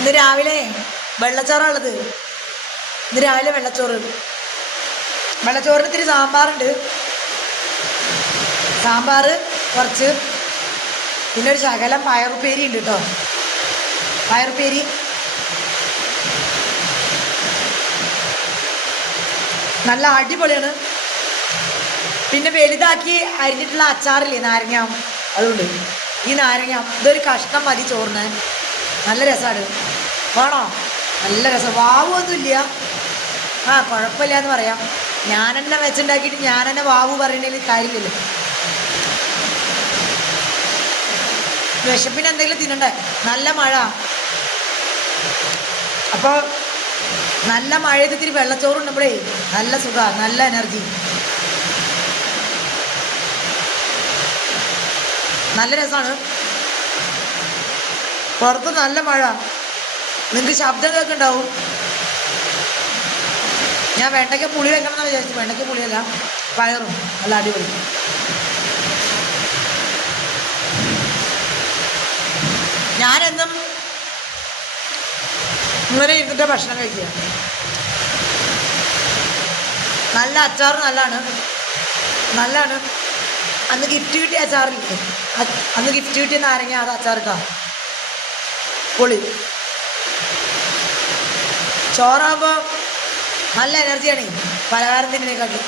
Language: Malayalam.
ഇന്ന് രാവിലെ വെള്ളച്ചോറുള്ളത്. ഇന്ന് രാവിലെ വെള്ളച്ചോറിന് ഇത്തിരി സാമ്പാറുണ്ട്. സാമ്പാർ കുറച്ച്, പിന്നെ ഒരു ശകലം പയറുപ്പേരി ഉണ്ട് കേട്ടോ. പയറുപ്പേരി നല്ല അടിപൊളിയാണ്. പിന്നെ വലുതാക്കി അരിഞ്ഞിട്ടുള്ള അച്ചാറില്ലേ, നാരങ്ങ, അതുകൊണ്ട് ഈ നാരങ്ങ ഇതൊരു കഷ്ണം മതി ചോറിന്. നല്ല രസമാണ്. വേണോ? നല്ല രസം. വാവൊന്നുമില്ല. കുഴപ്പമില്ല എന്ന് പറയാം. ഞാൻ തന്നെ വെച്ചുണ്ടാക്കിയിട്ട് ഞാൻ തന്നെ വാവു പറയണതിൽ കാര്യമില്ലല്ലോ. വിശപ്പിന് എന്തെങ്കിലും തിന്നണ്ടേ? നല്ല മഴ. അപ്പോൾ നല്ല മഴയത് ഇത്തിരി വെള്ളച്ചോറുണ്ടപ്പോഴേ നല്ല സുഖമാണ്, നല്ല എനർജി, നല്ല രസമാണ്. പുറത്ത് നല്ല മഴ, നിങ്ങൾക്ക് ശബ്ദം കേൾക്കുന്നുണ്ടാവും. ഞാൻ വെണ്ടയ്ക്ക പുളി വെക്കണമെന്ന് വിചാരിച്ചു. വെണ്ടയ്ക്ക പുളിയല്ല, പയറും നല്ല അടിപൊളി. ഞാനെന്നും ഇങ്ങനെ ഇരുന്നിട്ട് ഭക്ഷണം കഴിക്കുക. നല്ല അച്ചാർ, നല്ലതാണ്. അന്ന് ഗിഫ്റ്റ് കിട്ടിയ അച്ചാറില്ലേ, അന്ന് ഗിഫ്റ്റ് കിട്ടിയ നാരങ്ങ, അത് അച്ചാറിട്ടാ പൊളി. ചോറാകുമ്പോൾ നല്ല എനർജിയാണ് പലഹാരം തിന്നതിനെക്കാട്ടി.